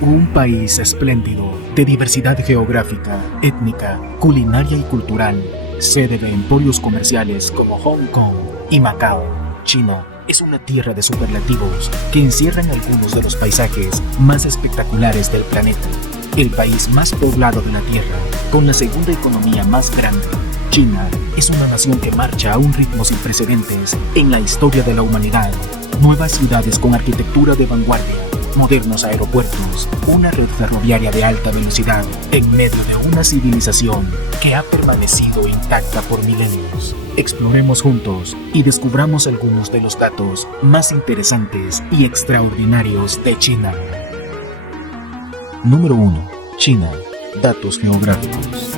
Un país espléndido, de diversidad geográfica, étnica, culinaria y cultural, sede de emporios comerciales como Hong Kong y Macao. China es una tierra de superlativos que encierran algunos de los paisajes más espectaculares del planeta. El país más poblado de la Tierra, con la segunda economía más grande. China es una nación que marcha a un ritmo sin precedentes en la historia de la humanidad. Nuevas ciudades con arquitectura de vanguardia, modernos aeropuertos, una red ferroviaria de alta velocidad en medio de una civilización que ha permanecido intacta por milenios. Exploremos juntos y descubramos algunos de los datos más interesantes y extraordinarios de China. Número 1. China. Datos geográficos.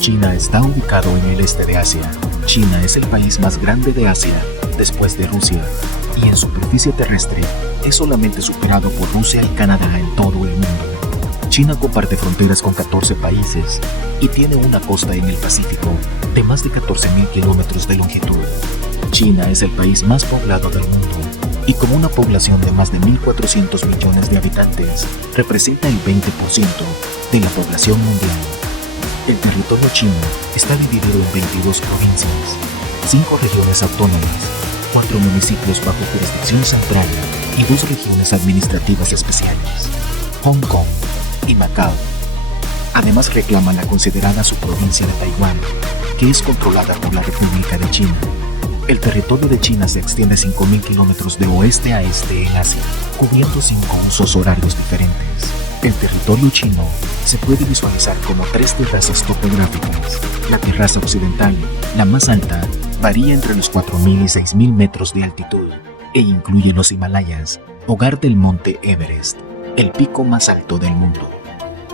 China está ubicado en el este de Asia. China es el país más grande de Asia, después de Rusia, y en superficie terrestre es solamente superado por Rusia y Canadá en todo el mundo. China comparte fronteras con 14 países y tiene una costa en el Pacífico de más de 14.000 kilómetros de longitud. China es el país más poblado del mundo y con una población de más de 1.400 millones de habitantes, representa el 20% de la población mundial. El territorio chino está dividido en 22 provincias, 5 regiones autónomas, 4 municipios bajo jurisdicción central y 2 regiones administrativas especiales, Hong Kong y Macao. Además reclama la considerada subprovincia de Taiwán, que es controlada por la República de China. El territorio de China se extiende 5.000 kilómetros de oeste a este en Asia, cubriendo 5 usos horarios diferentes. El territorio chino se puede visualizar como 3 terrazas topográficas. La terraza occidental, la más alta, varía entre los 4.000 y 6.000 metros de altitud e incluye los Himalayas, hogar del monte Everest, el pico más alto del mundo.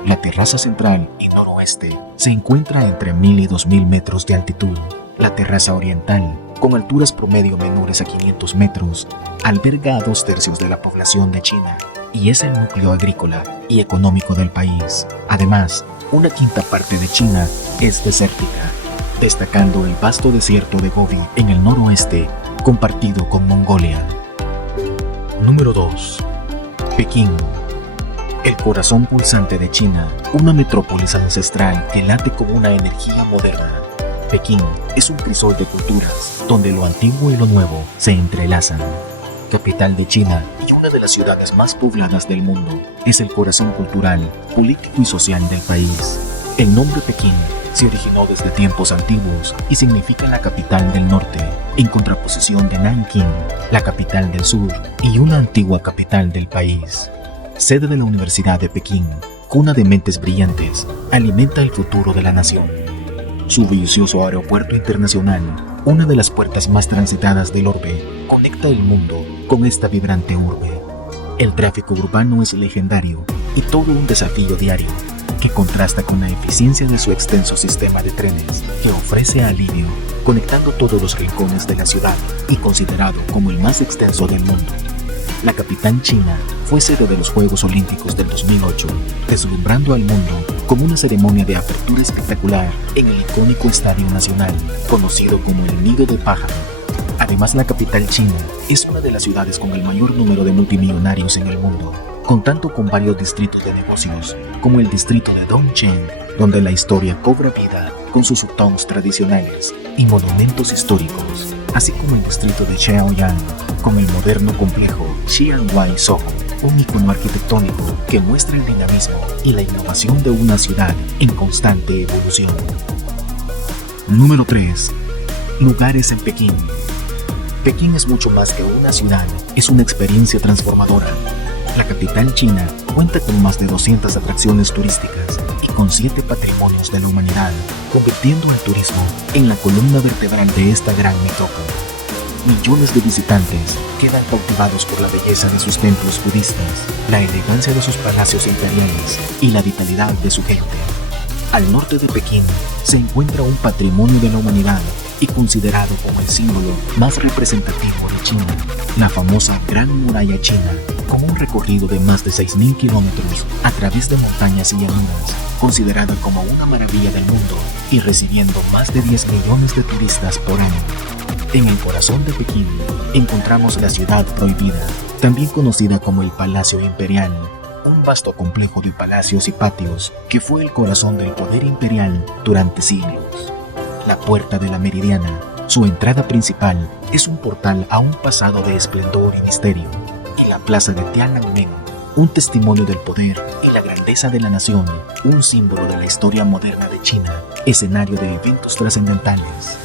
La terraza central y noroeste se encuentra entre 1.000 y 2.000 metros de altitud. La terraza oriental, con alturas promedio menores a 500 metros, alberga a 2/3 de la población de China y es el núcleo agrícola y económico del país. Además, una quinta parte de China es desértica, destacando el vasto desierto de Gobi en el noroeste, compartido con Mongolia. Número 2. Pekín. El corazón pulsante de China, una metrópolis ancestral que late con una energía moderna. Pekín es un crisol de culturas, donde lo antiguo y lo nuevo se entrelazan. Capital de China y una de las ciudades más pobladas del mundo, es el corazón cultural, político y social del país. El nombre Pekín se originó desde tiempos antiguos y significa la capital del norte, en contraposición de Nankín, la capital del sur y una antigua capital del país. Sede de la Universidad de Pekín, cuna de mentes brillantes, alimenta el futuro de la nación. Su bullicioso aeropuerto internacional, una de las puertas más transitadas del orbe, conecta el mundo con esta vibrante urbe. El tráfico urbano es legendario y todo un desafío diario, que contrasta con la eficiencia de su extenso sistema de trenes, que ofrece alivio, conectando todos los rincones de la ciudad y considerado como el más extenso del mundo. La capital china fue sede de los Juegos Olímpicos del 2008, deslumbrando al mundo con una ceremonia de apertura espectacular en el icónico Estadio Nacional, conocido como el Nido de Pájaro. Además, la capital china es una de las ciudades con el mayor número de multimillonarios en el mundo, contando con varios distritos de negocios, como el distrito de Dongcheng, donde la historia cobra vida con sus hutongs tradicionales y monumentos históricos, así como el distrito de Chaoyang, con el moderno complejo Xianwei Soho, un icono arquitectónico que muestra el dinamismo y la innovación de una ciudad en constante evolución. Número 3. Lugares en Pekín. Pekín es mucho más que una ciudad, es una experiencia transformadora. La capital china cuenta con más de 200 atracciones turísticas y con 7 patrimonios de la humanidad, convirtiendo el turismo en la columna vertebral de esta gran metrópoli. Millones de visitantes quedan cautivados por la belleza de sus templos budistas, la elegancia de sus palacios imperiales y la vitalidad de su gente. Al norte de Pekín se encuentra un patrimonio de la humanidad y considerado como el símbolo más representativo de China, la famosa Gran Muralla China, con un recorrido de más de 6.000 kilómetros a través de montañas y llanuras, considerada como una maravilla del mundo y recibiendo más de 10 millones de turistas por año. En el corazón de Pekín encontramos la Ciudad Prohibida, también conocida como el Palacio Imperial, un vasto complejo de palacios y patios que fue el corazón del poder imperial durante siglos. La Puerta de la Meridiana, su entrada principal, es un portal a un pasado de esplendor y misterio, y la plaza de Tiananmen, un testimonio del poder y la grandeza de la nación, un símbolo de la historia moderna de China, escenario de eventos trascendentales.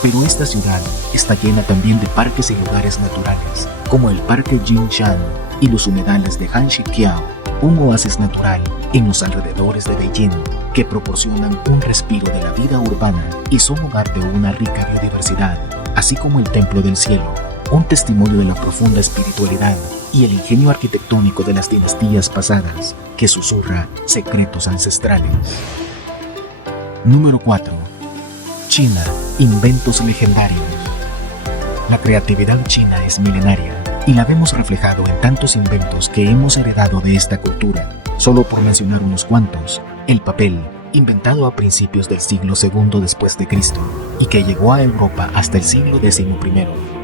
Pero esta ciudad está llena también de parques y lugares naturales, como el Parque Jinshan y los humedales de Hanshiqiao, un oasis natural en los alrededores de Beijing que proporcionan un respiro de la vida urbana y son hogar de una rica biodiversidad, así como el Templo del Cielo, un testimonio de la profunda espiritualidad y el ingenio arquitectónico de las dinastías pasadas que susurra secretos ancestrales. Número 4. China, inventos legendarios. La creatividad china es milenaria y la vemos reflejado en tantos inventos que hemos heredado de esta cultura. Solo por mencionar unos cuantos, el papel, inventado a principios del siglo II después de Cristo y que llegó a Europa hasta el siglo XI.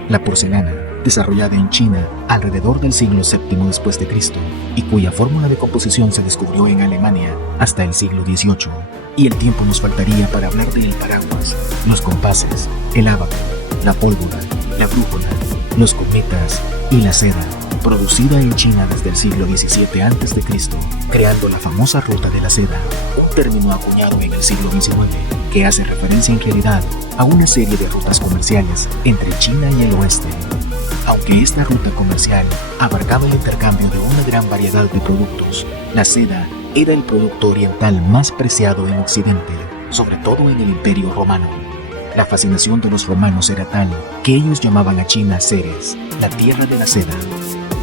La porcelana, desarrollada en China alrededor del siglo VII después de Cristo y cuya fórmula de composición se descubrió en Alemania hasta el siglo XVIII. Y el tiempo nos faltaría para hablar del paraguas, los compases, el ábaco, la pólvora, la brújula, los cometas y la seda, producida en China desde el siglo XVII a.C., creando la famosa ruta de la seda, un término acuñado en el siglo XIX que hace referencia en realidad a una serie de rutas comerciales entre China y el oeste. Aunque esta ruta comercial abarcaba el intercambio de una gran variedad de productos, la seda era el producto oriental más preciado en Occidente, sobre todo en el Imperio Romano. La fascinación de los romanos era tal que ellos llamaban a China Ceres, la tierra de la seda.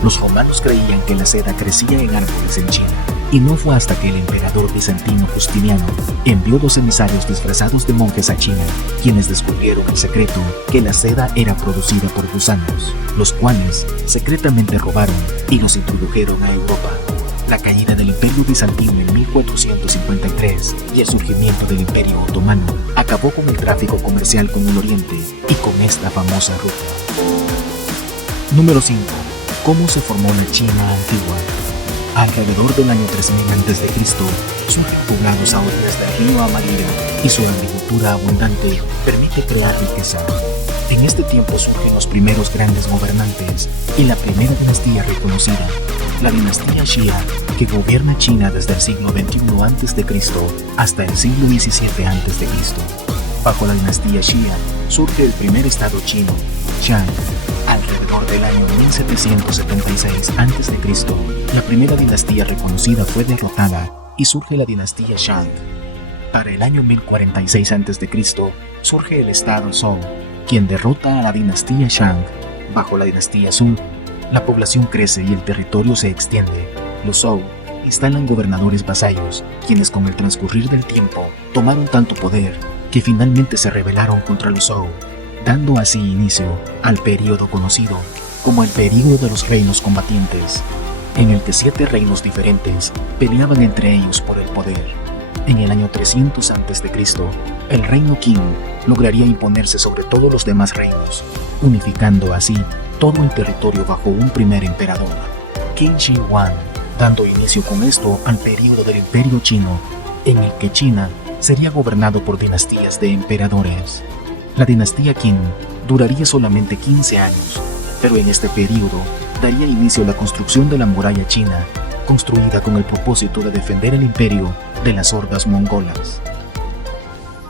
Los romanos creían que la seda crecía en árboles en China, y no fue hasta que el emperador bizantino Justiniano envió 2 emisarios disfrazados de monjes a China, quienes descubrieron el secreto que la seda era producida por gusanos, los cuales secretamente robaron y los introdujeron a Europa. La caída del Imperio Bizantino en 1453 y el surgimiento del Imperio Otomano acabó con el tráfico comercial con el Oriente y con esta famosa ruta. Número 5. ¿Cómo se formó la China antigua? Alrededor del año 3000 a.C. surgen poblados a orillas del río Amarillo y su agricultura abundante permite crear riqueza. En este tiempo surgen los primeros grandes gobernantes y la primera dinastía reconocida, la dinastía Xia, que gobierna China desde el siglo XXI a.C. hasta el siglo XVII a.C. Bajo la dinastía Xia surge el primer estado chino, Shang. Alrededor del año 1776 a.C., la primera dinastía reconocida fue derrotada y surge la dinastía Shang. Para el año 1046 a.C. surge el estado Zhou, quien derrota a la dinastía Shang. Bajo la dinastía Zhou, la población crece y el territorio se extiende. Los Zhou instalan gobernadores vasallos, quienes con el transcurrir del tiempo tomaron tanto poder que finalmente se rebelaron contra los Zhou, dando así inicio al período conocido como el período de los reinos combatientes, en el que 7 reinos diferentes peleaban entre ellos por el poder. En el año 300 a.C., el reino Qin lograría imponerse sobre todos los demás reinos, unificando así todo el territorio bajo un primer emperador, Qin Shi Huang, dando inicio con esto al período del Imperio Chino, en el que China sería gobernado por dinastías de emperadores. La dinastía Qin duraría solamente 15 años, pero en este período daría inicio a la construcción de la muralla china, construida con el propósito de defender el imperio de las hordas mongolas.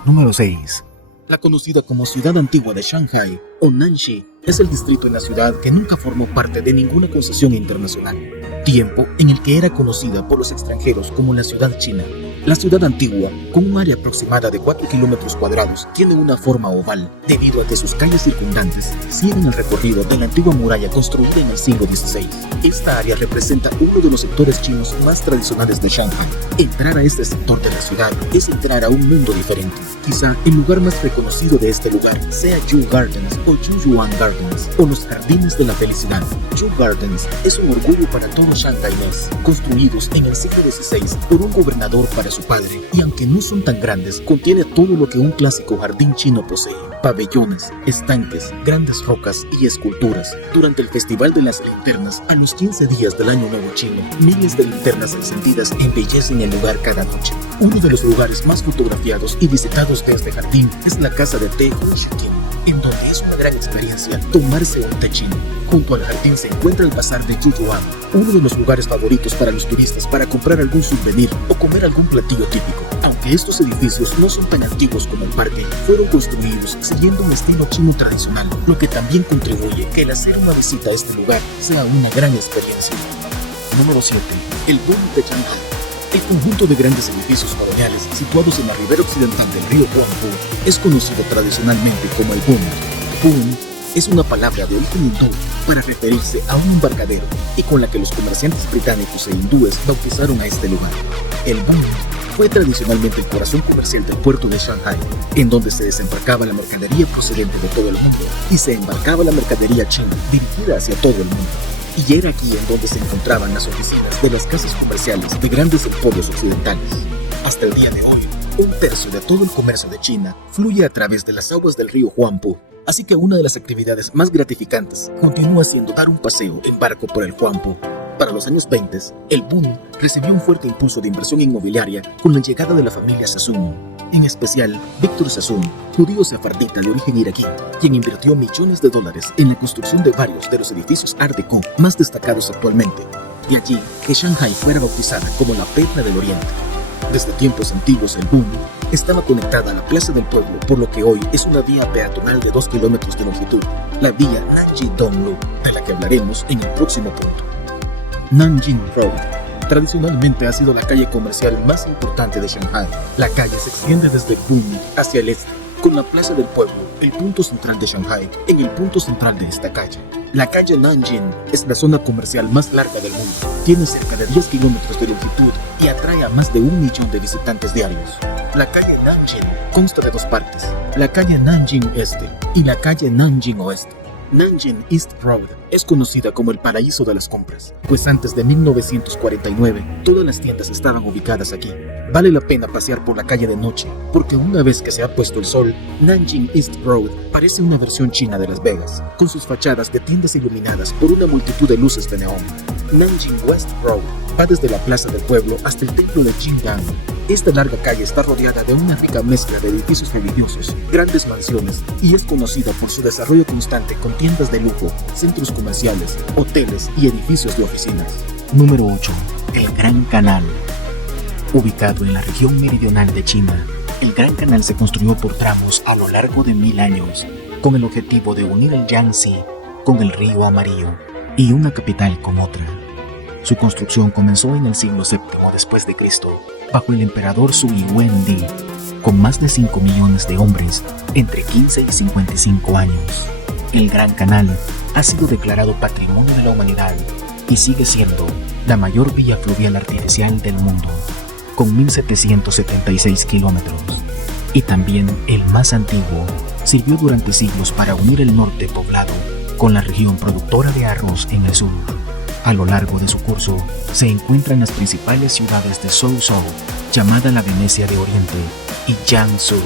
Número 6. La conocida como Ciudad Antigua de Shanghai, o Nanxi, es el distrito en la ciudad que nunca formó parte de ninguna concesión internacional, tiempo en el que era conocida por los extranjeros como la Ciudad China. La ciudad antigua, con un área aproximada de 4 kilómetros cuadrados, tiene una forma oval, debido a que sus calles circundantes siguen el recorrido de la antigua muralla construida en el siglo XVI. Esta área representa uno de los sectores chinos más tradicionales de Shanghai. Entrar a este sector de la ciudad es entrar a un mundo diferente. Quizá el lugar más reconocido de este lugar sea Yu Gardens o Yuyuan Gardens, o los Jardines de la Felicidad. Yu Gardens es un orgullo para todo shanghaiense, construidos en el siglo XVI por un gobernador para su padre, y aunque no son tan grandes, contiene todo lo que un clásico jardín chino posee: pabellones, estanques, grandes rocas y esculturas. Durante el Festival de las Linternas, a los 15 días del Año Nuevo Chino, miles de linternas encendidas embellecen el lugar cada noche. Uno de los lugares más fotografiados y visitados de este jardín es la casa de té Huishiqing, en donde es una gran experiencia tomarse un té chino. Junto al jardín se encuentra el bazar de Yuyuan, uno de los lugares favoritos para los turistas para comprar algún souvenir o comer algún platillo típico. Aunque estos edificios no son tan antiguos como el parque, fueron construidos siguiendo un estilo chino tradicional, lo que también contribuye que el hacer una visita a este lugar sea una gran experiencia. Número 7. El Bund de Shanghai. El conjunto de grandes edificios coloniales situados en la ribera occidental del río Huangpu es conocido tradicionalmente como el Bund. Bund es una palabra de origen hindú para referirse a un embarcadero y con la que los comerciantes británicos e hindúes bautizaron a este lugar. El Bund fue tradicionalmente el corazón comercial del puerto de Shanghai, en donde se desembarcaba la mercadería procedente de todo el mundo y se embarcaba la mercadería china dirigida hacia todo el mundo. Y era aquí en donde se encontraban las oficinas de las casas comerciales de grandes emporios occidentales. Hasta el día de hoy, un tercio de todo el comercio de China fluye a través de las aguas del río Huangpu, así que una de las actividades más gratificantes continúa siendo dar un paseo en barco por el Huangpu. Para los años 20, el Bund recibió un fuerte impulso de inversión inmobiliaria con la llegada de la familia Sassoon, en especial Víctor Sassoon, judío sefardita de origen iraquí, quien invirtió millones de dólares en la construcción de varios de los edificios Art Deco más destacados actualmente. De allí que Shanghai fuera bautizada como la Perla del Oriente. Desde tiempos antiguos el Bund estaba conectada a la Plaza del Pueblo, por lo que hoy es una vía peatonal de 2 kilómetros de longitud, la vía Nanjing-Donglu, de la que hablaremos en el próximo punto. Nanjing Road tradicionalmente ha sido la calle comercial más importante de Shanghai. La calle se extiende desde el Bund hacia el este, con la Plaza del Pueblo, el punto central de Shanghai, en el punto central de esta calle. La calle Nanjing es la zona comercial más larga del mundo. Tiene cerca de 10 kilómetros de longitud y atrae a más de 1 millón de visitantes diarios. La calle Nanjing consta de 2 partes, la calle Nanjing Este y la calle Nanjing Oeste. Nanjing East Road es conocida como el paraíso de las compras, pues antes de 1949 todas las tiendas estaban ubicadas aquí. Vale la pena pasear por la calle de noche, porque una vez que se ha puesto el sol, Nanjing East Road parece una versión china de Las Vegas, con sus fachadas de tiendas iluminadas por una multitud de luces de neón. Nanjing West Road va desde la Plaza del Pueblo hasta el templo de Jing'an. Esta larga calle está rodeada de una rica mezcla de edificios religiosos, grandes mansiones y es conocida por su desarrollo constante con tiendas de lujo, centros comerciales, hoteles y edificios de oficinas. Número 8. El Gran Canal. Ubicado en la región meridional de China, el Gran Canal se construyó por tramos a lo largo de 1000 años, con el objetivo de unir el Yangtze con el río Amarillo y una capital con otra. Su construcción comenzó en el siglo VII después de Cristo, bajo el emperador Sui Wendi, con más de 5 millones de hombres entre 15 y 55 años. El Gran Canal ha sido declarado Patrimonio de la Humanidad y sigue siendo la mayor vía fluvial artificial del mundo, con 1.776 kilómetros. Y también el más antiguo, sirvió durante siglos para unir el norte poblado con la región productora de arroz en el sur. A lo largo de su curso se encuentran las principales ciudades de Suzhou, llamada la Venecia de Oriente, y Jiangsu,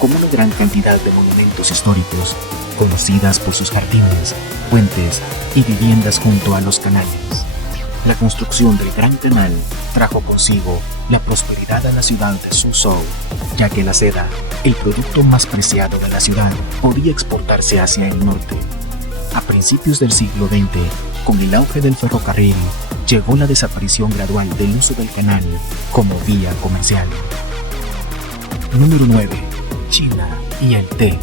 con una gran cantidad de monumentos históricos, conocidas por sus jardines, puentes y viviendas junto a los canales. La construcción del Gran Canal trajo consigo la prosperidad a la ciudad de Suzhou, ya que la seda, el producto más preciado de la ciudad, podía exportarse hacia el norte. A principios del siglo XX, con el auge del ferrocarril, llegó la desaparición gradual del uso del canal como vía comercial. Número 9. China y el té.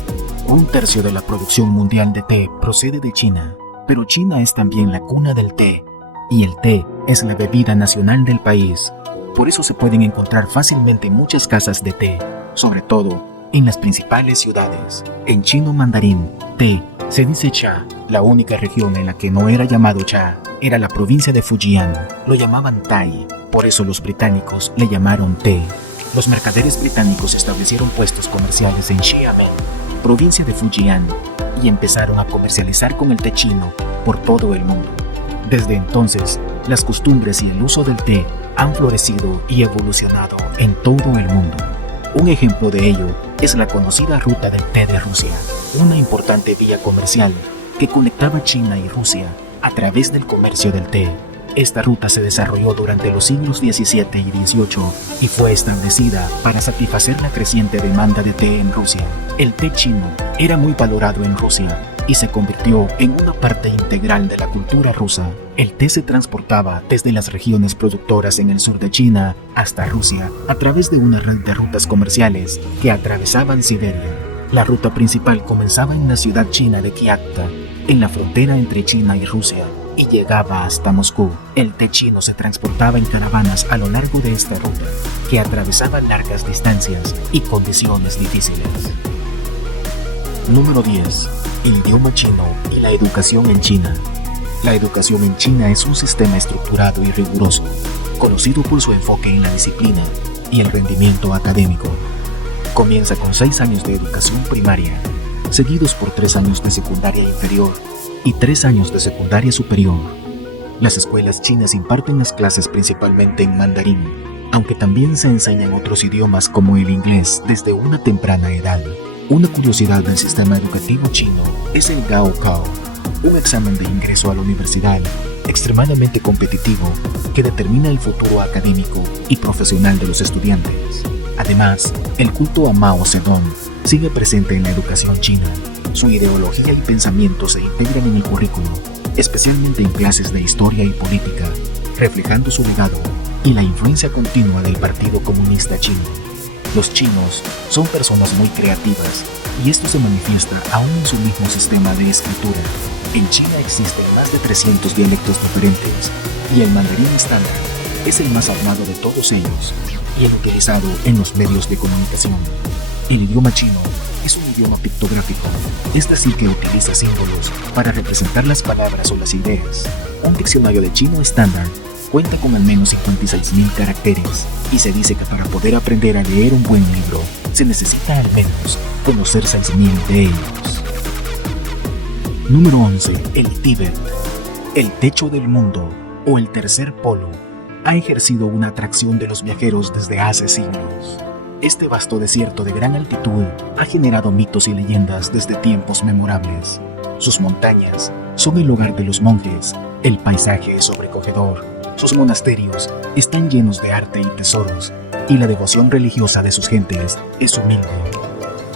Un tercio de la producción mundial de té procede de China, pero China es también la cuna del té, y el té es la bebida nacional del país. Por eso se pueden encontrar fácilmente muchas casas de té, sobre todo en las principales ciudades. En chino mandarín, té se dice cha. La única región en la que no era llamado cha era la provincia de Fujian. Lo llamaban tai, por eso los británicos le llamaron té. Los mercaderes británicos establecieron puestos comerciales en Xiamen, provincia de Fujian, y empezaron a comercializar con el té chino por todo el mundo. Desde entonces, las costumbres y el uso del té han florecido y evolucionado en todo el mundo. Un ejemplo de ello es la conocida Ruta del Té de Rusia, una importante vía comercial que conectaba China y Rusia a través del comercio del té. Esta ruta se desarrolló durante los siglos XVII y XVIII y fue establecida para satisfacer la creciente demanda de té en Rusia. El té chino era muy valorado en Rusia y se convirtió en una parte integral de la cultura rusa. El té se transportaba desde las regiones productoras en el sur de China hasta Rusia a través de una red de rutas comerciales que atravesaban Siberia. La ruta principal comenzaba en la ciudad china de Kiakhta, en la frontera entre China y Rusia, y llegaba hasta Moscú. El té chino se transportaba en caravanas a lo largo de esta ruta, que atravesaba largas distancias y condiciones difíciles. Número 10. El idioma chino y la educación en China. La educación en China es un sistema estructurado y riguroso, conocido por su enfoque en la disciplina y el rendimiento académico. Comienza con 6 años de educación primaria, seguidos por 3 años de secundaria inferior y 3 años de secundaria superior. Las escuelas chinas imparten las clases principalmente en mandarín, aunque también se enseñan otros idiomas como el inglés desde una temprana edad. Una curiosidad del sistema educativo chino es el Gaokao, un examen de ingreso a la universidad extremadamente competitivo que determina el futuro académico y profesional de los estudiantes. Además, el culto a Mao Zedong sigue presente en la educación china. Su ideología y pensamiento se integran en el currículo, especialmente en clases de historia y política, reflejando su legado y la influencia continua del Partido Comunista Chino. Los chinos son personas muy creativas y esto se manifiesta aún en su mismo sistema de escritura. En China existen más de 300 dialectos diferentes y el mandarín estándar es el más hablado de todos ellos y el utilizado en los medios de comunicación. El idioma chino es un idioma pictográfico, es decir que utiliza símbolos para representar las palabras o las ideas. Un diccionario de chino estándar cuenta con al menos 56.000 caracteres y se dice que para poder aprender a leer un buen libro se necesita al menos conocer 6.000 de ellos. Número 11. El Tíbet. El techo del mundo o el tercer polo ha ejercido una atracción de los viajeros desde hace siglos. Este vasto desierto de gran altitud ha generado mitos y leyendas desde tiempos memorables. Sus montañas son el hogar de los monjes, el paisaje es sobrecogedor, sus monasterios están llenos de arte y tesoros, y la devoción religiosa de sus gentes es humilde.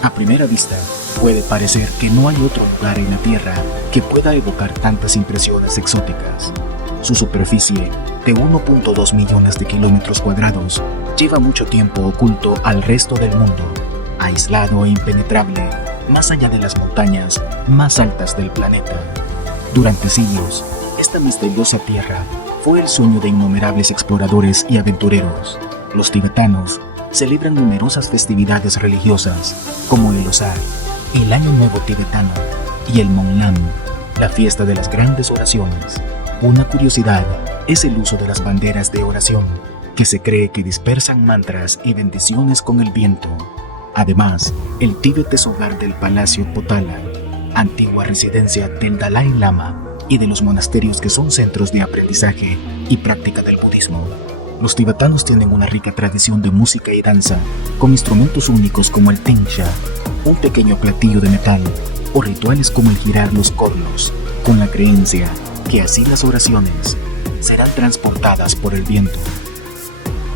A primera vista, puede parecer que no hay otro lugar en la Tierra que pueda evocar tantas impresiones exóticas. Su superficie, de 1.2 millones de kilómetros cuadrados, lleva mucho tiempo oculto al resto del mundo, aislado e impenetrable, más allá de las montañas más altas del planeta. Durante siglos, esta misteriosa tierra fue el sueño de innumerables exploradores y aventureros. Los tibetanos celebran numerosas festividades religiosas, como el Losar, el Año Nuevo tibetano, y el Monglam, la fiesta de las grandes oraciones. Una curiosidad es el uso de las banderas de oración, que se cree que dispersan mantras y bendiciones con el viento. Además, el Tíbet es hogar del Palacio Potala, antigua residencia del Dalai Lama, y de los monasterios que son centros de aprendizaje y práctica del budismo. Los tibetanos tienen una rica tradición de música y danza, con instrumentos únicos como el tingsha, un pequeño platillo de metal, o rituales como el girar los cornos, con la creencia que así las oraciones serán transportadas por el viento.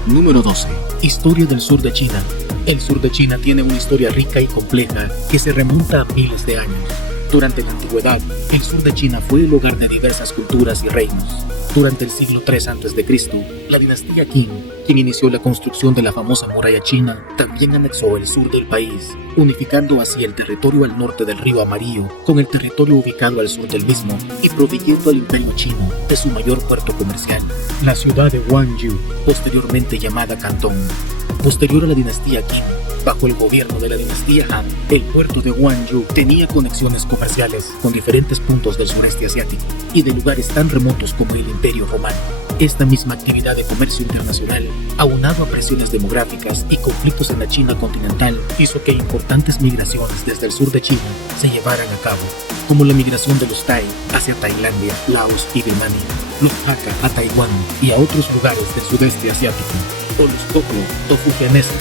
Número 12. Historia del sur de China. El sur de China tiene una historia rica y compleja que se remonta a miles de años. Durante la antigüedad, el sur de China fue el hogar de diversas culturas y reinos. Durante el siglo III a.C., la dinastía Qin, quien inició la construcción de la famosa muralla china, también anexó el sur del país, unificando así el territorio al norte del río Amarillo con el territorio ubicado al sur del mismo y proveyendo al imperio chino de su mayor puerto comercial, la ciudad de Gwangju, posteriormente llamada Cantón. Posterior a la dinastía Qin, bajo el gobierno de la dinastía Han, el puerto de Gwangju tenía conexiones comerciales con diferentes puntos del sureste asiático y de lugares tan remotos como el Imperio Romano. Esta misma actividad de comercio internacional, aunado a presiones demográficas y conflictos en la China continental, hizo que importantes migraciones desde el sur de China se llevaran a cabo, como la migración de los Tai hacia Tailandia, Laos y Birmania. los Hakka a Taiwán y a otros lugares del sudeste asiático, o los Koko o Fujianeses,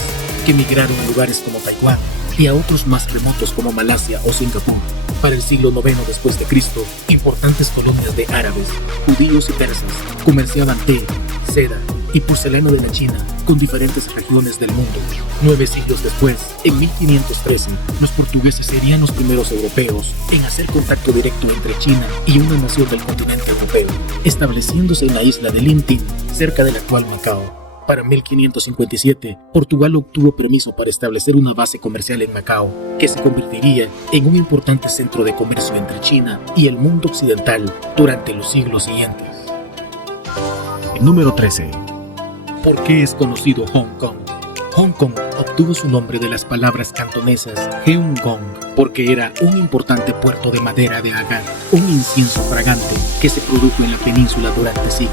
que migraron a lugares como Taiwán y a otros más remotos como Malasia o Singapur. Para el siglo IX después de Cristo, importantes colonias de árabes, judíos y persas comerciaban té, seda y porcelana de la China con diferentes regiones del mundo. 9 siglos después, en 1513, los portugueses serían los primeros europeos en hacer contacto directo entre China y una nación del continente europeo, estableciéndose en la isla de Lintin, cerca de la actual Macao. Para 1557, Portugal obtuvo permiso para establecer una base comercial en Macao, que se convertiría en un importante centro de comercio entre China y el mundo occidental durante los siglos siguientes. Número 13. ¿Por qué es conocido Hong Kong? Hong Kong obtuvo su nombre de las palabras cantonesas Heung Gong, porque era un importante puerto de madera de agar, un incienso fragante que se produjo en la península durante siglos.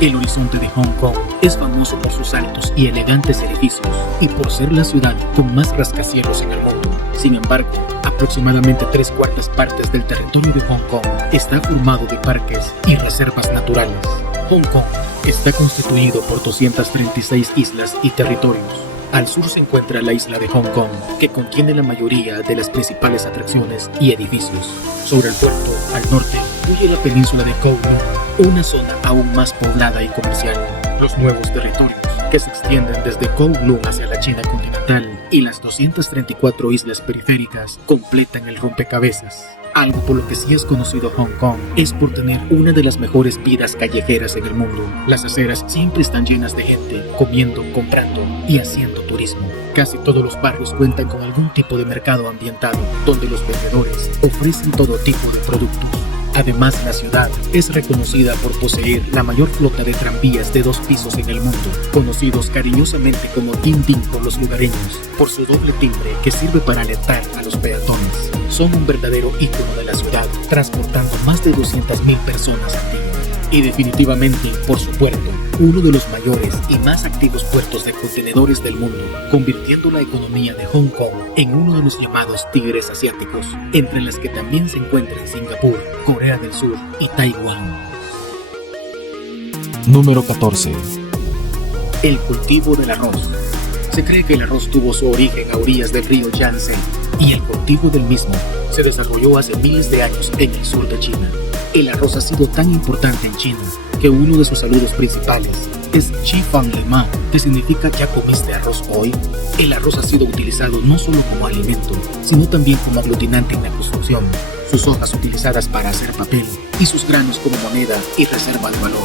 El horizonte de Hong Kong es famoso por sus altos y elegantes edificios y por ser la ciudad con más rascacielos en el mundo. Sin embargo, aproximadamente 3/4 partes del territorio de Hong Kong está formado de parques y reservas naturales. Hong Kong está constituido por 236 islas y territorios. Al sur se encuentra la isla de Hong Kong, que contiene la mayoría de las principales atracciones y edificios. Sobre el puerto, al norte, fluye la península de Kowloon, una zona aún más poblada y comercial. Los nuevos territorios, que se extienden desde Kowloon hacia la China continental y las 234 islas periféricas, completan el rompecabezas. Algo por lo que sí es conocido Hong Kong es por tener una de las mejores vidas callejeras en el mundo. Las aceras siempre están llenas de gente, comiendo, comprando y haciendo turismo. Casi todos los barrios cuentan con algún tipo de mercado ambientado, donde los vendedores ofrecen todo tipo de productos. Además, la ciudad es reconocida por poseer la mayor flota de tranvías de 2 pisos en el mundo, conocidos cariñosamente como Din Din por los lugareños, por su doble timbre que sirve para alertar a los peatones. Son un verdadero ícono de la ciudad, transportando más de 200.000 personas al día. Y definitivamente, por su puerto, uno de los mayores y más activos puertos de contenedores del mundo, convirtiendo la economía de Hong Kong en uno de los llamados tigres asiáticos, entre las que también se encuentran Singapur, Corea del Sur y Taiwán. Número 14. El cultivo del arroz. Se cree que el arroz tuvo su origen a orillas del río Yangtze y el cultivo del mismo se desarrolló hace miles de años en el sur de China. El arroz ha sido tan importante en China que uno de sus saludos principales es Chi Fang Le Ma, que significa ¿ya comiste arroz hoy? El arroz ha sido utilizado no solo como alimento, sino también como aglutinante en la construcción, sus hojas utilizadas para hacer papel y sus granos como moneda y reserva de valor.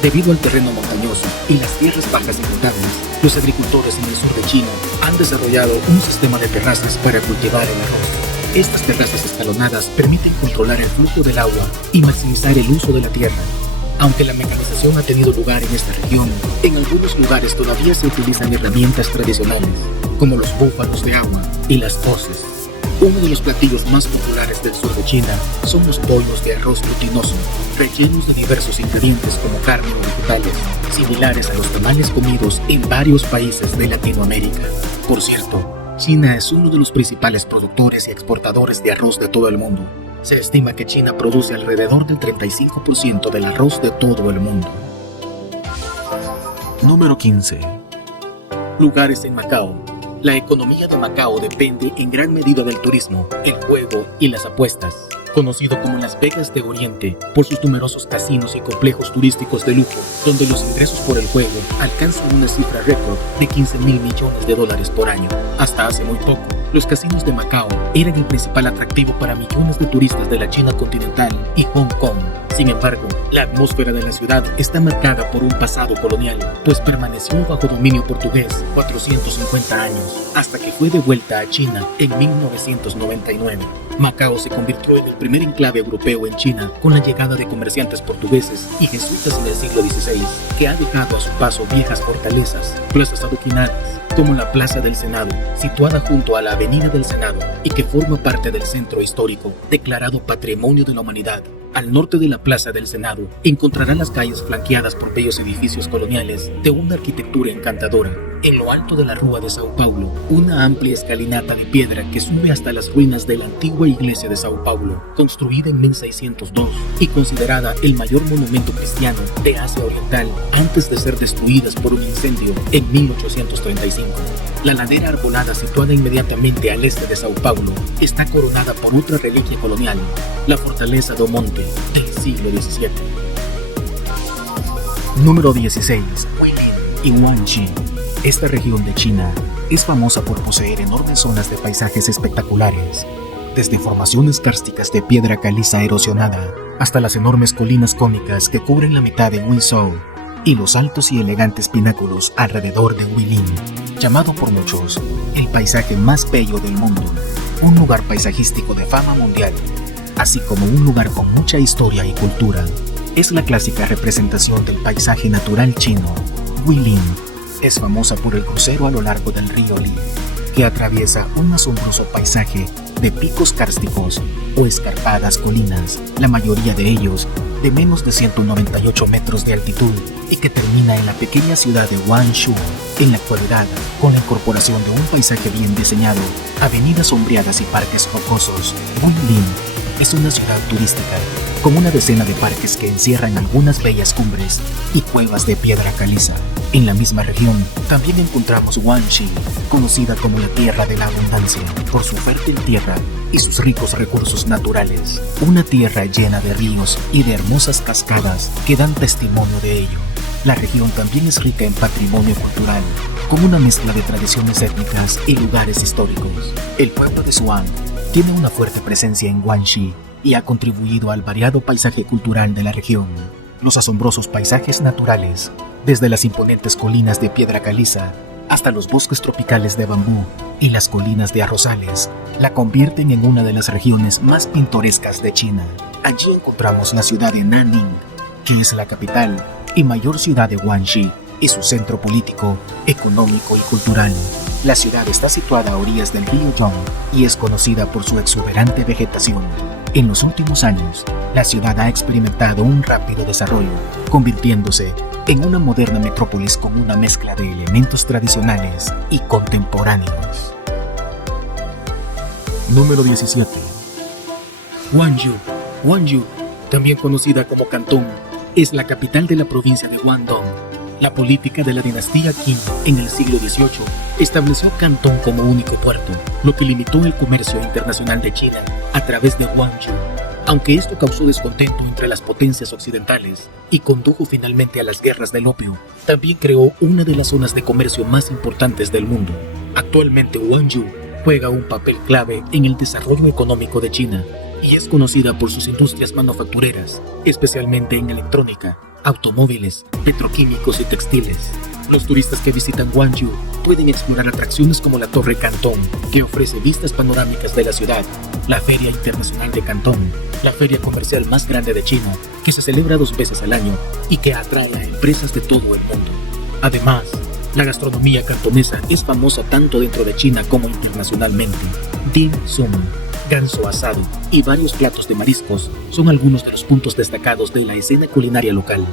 Debido al terreno montañoso y las tierras bajas inundables, los agricultores en el sur de China han desarrollado un sistema de terrazas para cultivar el arroz. Estas terrazas escalonadas permiten controlar el flujo del agua y maximizar el uso de la tierra. Aunque la mecanización ha tenido lugar en esta región, en algunos lugares todavía se utilizan herramientas tradicionales, como los búfalos de agua y las hoces. Uno de los platillos más populares del sur de China son los bollos de arroz glutinoso, rellenos de diversos ingredientes como carne o vegetales, similares a los tamales comidos en varios países de Latinoamérica. Por cierto, China es uno de los principales productores y exportadores de arroz de todo el mundo. Se estima que China produce alrededor del 35% del arroz de todo el mundo. Número 15. Lugares en Macao. La economía de Macao depende en gran medida del turismo, el juego y las apuestas. Conocido como Las Vegas de Oriente por sus numerosos casinos y complejos turísticos de lujo, donde los ingresos por el juego alcanzan una cifra récord de $15.000 millones por año. Hasta hace muy poco, los casinos de Macao eran el principal atractivo para millones de turistas de la China continental y Hong Kong. Sin embargo, la atmósfera de la ciudad está marcada por un pasado colonial, pues permaneció bajo dominio portugués 450 años, hasta que fue devuelta a China en 1999. Macao se convirtió en el primer enclave europeo en China con la llegada de comerciantes portugueses y jesuitas en el siglo XVI, que ha dejado a su paso viejas fortalezas, plazas adoquinadas, como la Plaza del Senado, situada junto a la Avenida del Senado y que forma parte del centro histórico, declarado Patrimonio de la Humanidad. Al norte de la Plaza del Senado encontrará las calles flanqueadas por bellos edificios coloniales de una arquitectura encantadora. En lo alto de la Rúa de Sao Paulo, una amplia escalinata de piedra que sube hasta las ruinas de la antigua iglesia de Sao Paulo, construida en 1602 y considerada el mayor monumento cristiano de Asia Oriental antes de ser destruidas por un incendio en 1835. La ladera arbolada situada inmediatamente al este de Sao Paulo está coronada por otra reliquia colonial, la fortaleza do Monte del siglo XVII. Número 16. Guilin y Guangxi. Esta región de China es famosa por poseer enormes zonas de paisajes espectaculares, desde formaciones kársticas de piedra caliza erosionada hasta las enormes colinas cónicas que cubren la mitad de Guizhou y los altos y elegantes pináculos alrededor de Guilin, llamado por muchos el paisaje más bello del mundo, un lugar paisajístico de fama mundial, así como un lugar con mucha historia y cultura. Es la clásica representación del paisaje natural chino. Guilin es famosa por el crucero a lo largo del río Li, que atraviesa un asombroso paisaje de picos kársticos o escarpadas colinas, la mayoría de ellos de menos de 198 metros de altitud, y que termina en la pequeña ciudad de Guangzhou. En la actualidad, con la incorporación de un paisaje bien diseñado, avenidas sombreadas y parques rocosos, Guilin es una ciudad turística, con una decena de parques que encierran algunas bellas cumbres y cuevas de piedra caliza. En la misma región, también encontramos Guangxi, conocida como la tierra de la abundancia, por su fértil tierra y sus ricos recursos naturales. Una tierra llena de ríos y de hermosas cascadas que dan testimonio de ello. La región también es rica en patrimonio cultural, con una mezcla de tradiciones étnicas y lugares históricos. El pueblo de Zhuang tiene una fuerte presencia en Guangxi y ha contribuido al variado paisaje cultural de la región. Los asombrosos paisajes naturales, desde las imponentes colinas de piedra caliza hasta los bosques tropicales de bambú y las colinas de arrozales, la convierten en una de las regiones más pintorescas de China. Allí encontramos la ciudad de Nanning, que es la capital y mayor ciudad de Guangxi y su centro político, económico y cultural. La ciudad está situada a orillas del río Yong y es conocida por su exuberante vegetación. En los últimos años, la ciudad ha experimentado un rápido desarrollo, convirtiéndose en una moderna metrópolis con una mezcla de elementos tradicionales y contemporáneos. Número 17. Guangzhou. Guangzhou, también conocida como Cantón, es la capital de la provincia de Guangdong. La política de la dinastía Qing en el siglo XVIII estableció Cantón como único puerto, lo que limitó el comercio internacional de China a través de Guangzhou. Aunque esto causó descontento entre las potencias occidentales y condujo finalmente a las guerras del opio, también creó una de las zonas de comercio más importantes del mundo. Actualmente Guangzhou juega un papel clave en el desarrollo económico de China y es conocida por sus industrias manufactureras, especialmente en electrónica, automóviles, petroquímicos y textiles. Los turistas que visitan Guangzhou pueden explorar atracciones como la Torre Cantón, que ofrece vistas panorámicas de la ciudad, la Feria Internacional de Cantón, la feria comercial más grande de China, que se celebra 2 veces al año y que atrae a empresas de todo el mundo. Además, la gastronomía cantonesa es famosa tanto dentro de China como internacionalmente. Dim sum, ganso asado y varios platos de mariscos son algunos de los puntos destacados de la escena culinaria local.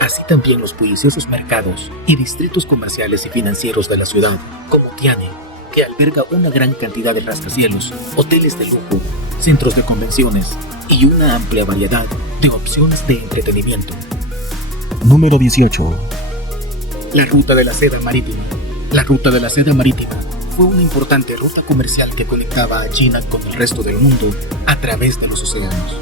Así también los bulliciosos mercados y distritos comerciales y financieros de la ciudad, como Tianhe, que alberga una gran cantidad de rascacielos, hoteles de lujo, centros de convenciones y una amplia variedad de opciones de entretenimiento. Número 18. La Ruta de la Seda Marítima. La Ruta de la Seda Marítima fue una importante ruta comercial que conectaba a China con el resto del mundo a través de los océanos.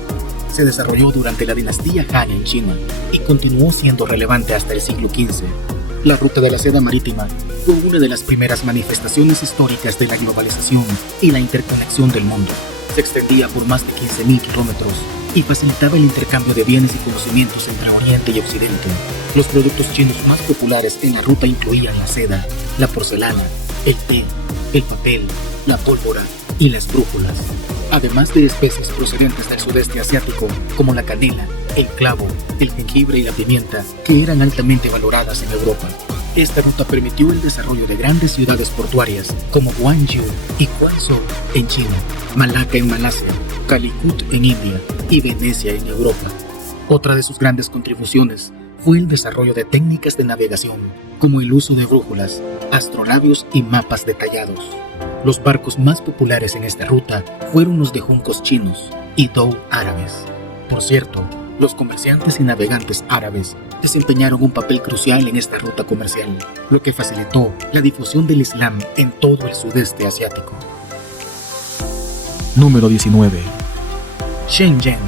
Se desarrolló durante la dinastía Han en China y continuó siendo relevante hasta el siglo XV. La Ruta de la Seda Marítima fue una de las primeras manifestaciones históricas de la globalización y la interconexión del mundo. Se extendía por más de 15.000 kilómetros y facilitaba el intercambio de bienes y conocimientos entre Oriente y Occidente. Los productos chinos más populares en la ruta incluían la seda, la porcelana, el té, el papel, la pólvora y las brújulas, además de especies procedentes del sudeste asiático como la canela, el clavo, el jengibre y la pimienta, que eran altamente valoradas en Europa. Esta ruta permitió el desarrollo de grandes ciudades portuarias como Guangzhou y Guangzhou en China, Malaca en Malasia, Calicut en India y Venecia en Europa. Otra de sus grandes contribuciones fue el desarrollo de técnicas de navegación, como el uso de brújulas, astrolabios y mapas detallados. Los barcos más populares en esta ruta fueron los de juncos chinos y dhow árabes. Por cierto, los comerciantes y navegantes árabes desempeñaron un papel crucial en esta ruta comercial, lo que facilitó la difusión del Islam en todo el sudeste asiático. Número 19. Shenzhen,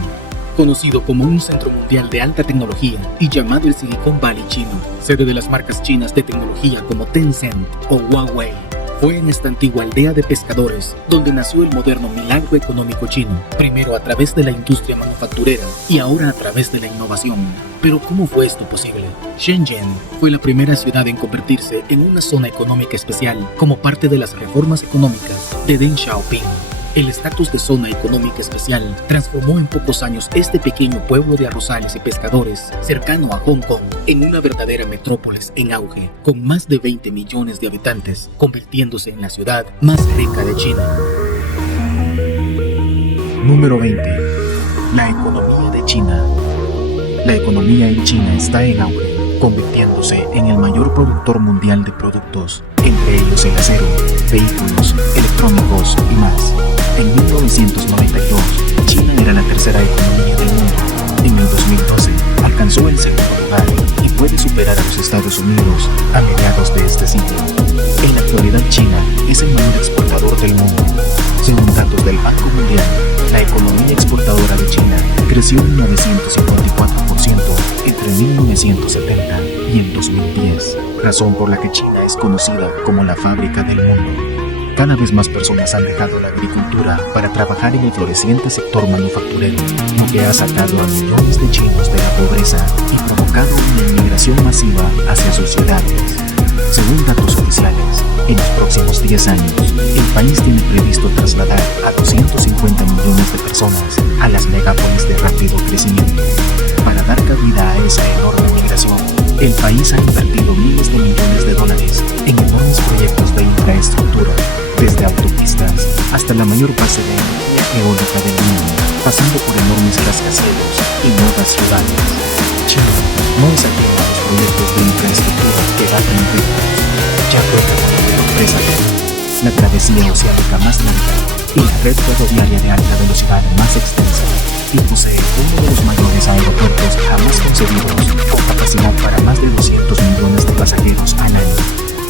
conocido como un centro mundial de alta tecnología y llamado el Silicon Valley chino, sede de las marcas chinas de tecnología como Tencent o Huawei, fue en esta antigua aldea de pescadores donde nació el moderno milagro económico chino, primero a través de la industria manufacturera y ahora a través de la innovación. Pero ¿cómo fue esto posible? Shenzhen fue la primera ciudad en convertirse en una zona económica especial como parte de las reformas económicas de Deng Xiaoping. El estatus de zona económica especial transformó en pocos años este pequeño pueblo de arrozales y pescadores, cercano a Hong Kong, en una verdadera metrópolis en auge, con más de 20 millones de habitantes, convirtiéndose en la ciudad más rica de China. Número 20. La economía de China. La economía en China está en auge, convirtiéndose en el mayor productor mundial de productos, entre ellos el acero, vehículos, electrónicos y más. En 1992, China era la tercera economía del mundo. En el 2012, alcanzó el segundo lugar y puede superar a los Estados Unidos a mediados de este siglo. En la actualidad, China es el mayor exportador del mundo. Según datos del Banco Mundial, la economía exportadora de China creció un 954% entre 1970 y el 2010, razón por la que China es conocida como la fábrica del mundo. Cada vez más personas han dejado la agricultura para trabajar en el floreciente sector manufacturero, lo que ha sacado a millones de chinos de la pobreza y provocado una inmigración masiva hacia sus ciudades. Según datos oficiales, en los próximos 10 años, el país tiene previsto trasladar a 250 millones de personas a las megápolis de rápido crecimiento. Para dar cabida a esa enorme migración, el país ha invertido miles de millones de dólares en enormes proyectos de infraestructura, desde autopistas hasta la mayor base de energía eólica del mundo, pasando por enormes rascacielos y nuevas ciudades. China no es ajeno a los proyectos de infraestructura que datan ritmos. Ya cuenta con la mejor empresa la travesía oceánica más larga y la red ferroviaria de alta velocidad más extensa, y posee uno de los mayores aeropuertos jamás concebidos, con capacidad para más de 200 millones de pasajeros al año.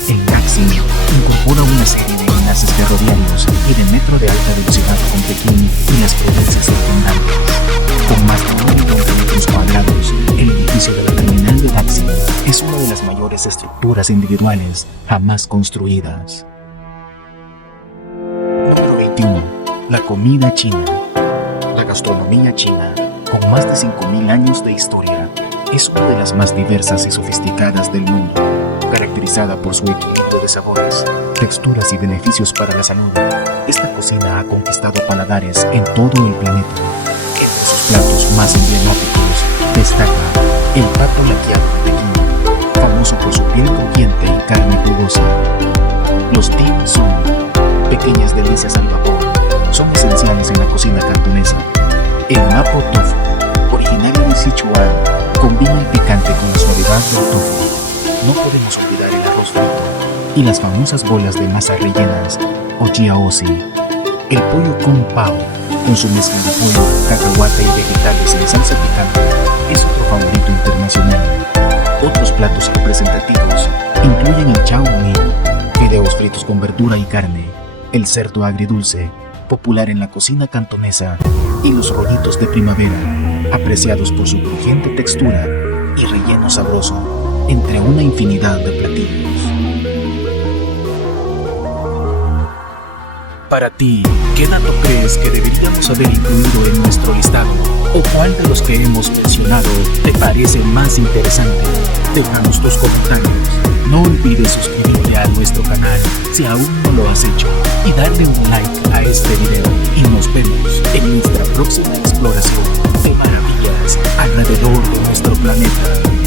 El Daxing incorpora una serie de enlaces ferroviarios y de metro de alta velocidad con Pekín y las provincias circundantes. Con más de 1 millón de metros cuadrados, el edificio de la terminal de Daxing es una de las mayores estructuras individuales jamás construidas. Número 21. La comida china. La gastronomía china, con más de 5.000 años de historia, es una de las más diversas y sofisticadas del mundo, caracterizada por su equilibrio de sabores, texturas y beneficios para la salud. Esta cocina ha conquistado paladares en todo el planeta. Entre sus platos más emblemáticos destaca el pato laqueado de Pekín, famoso por su piel crujiente y carne jugosa. Los dim sum, pequeñas delicias al vapor, son esenciales en la cocina cantonesa. El mapo tofu, originario de Sichuan, combina el picante con la suavidad del tofu. No podemos olvidar el arroz frito y las famosas bolas de masa rellenas o jiaozi. El pollo kung pao, con su mezcla de pollo, cacahuate y vegetales en salsa picante, es otro favorito internacional. Otros platos representativos incluyen el chow mein, fideos fritos con verdura y carne, el cerdo agridulce, popular en la cocina cantonesa, y los rollitos de primavera, apreciados por su crujiente textura y relleno sabroso, entre una infinidad de platillos. Para ti, ¿qué dato crees que deberíamos haber incluido en nuestro listado? ¿O cuál de los que hemos mencionado te parece más interesante? Déjanos tus comentarios. No olvides suscribirte a nuestro canal si aún no lo has hecho y darle un like a este video. Y nos vemos en nuestra próxima exploración de maravillas alrededor de nuestro planeta.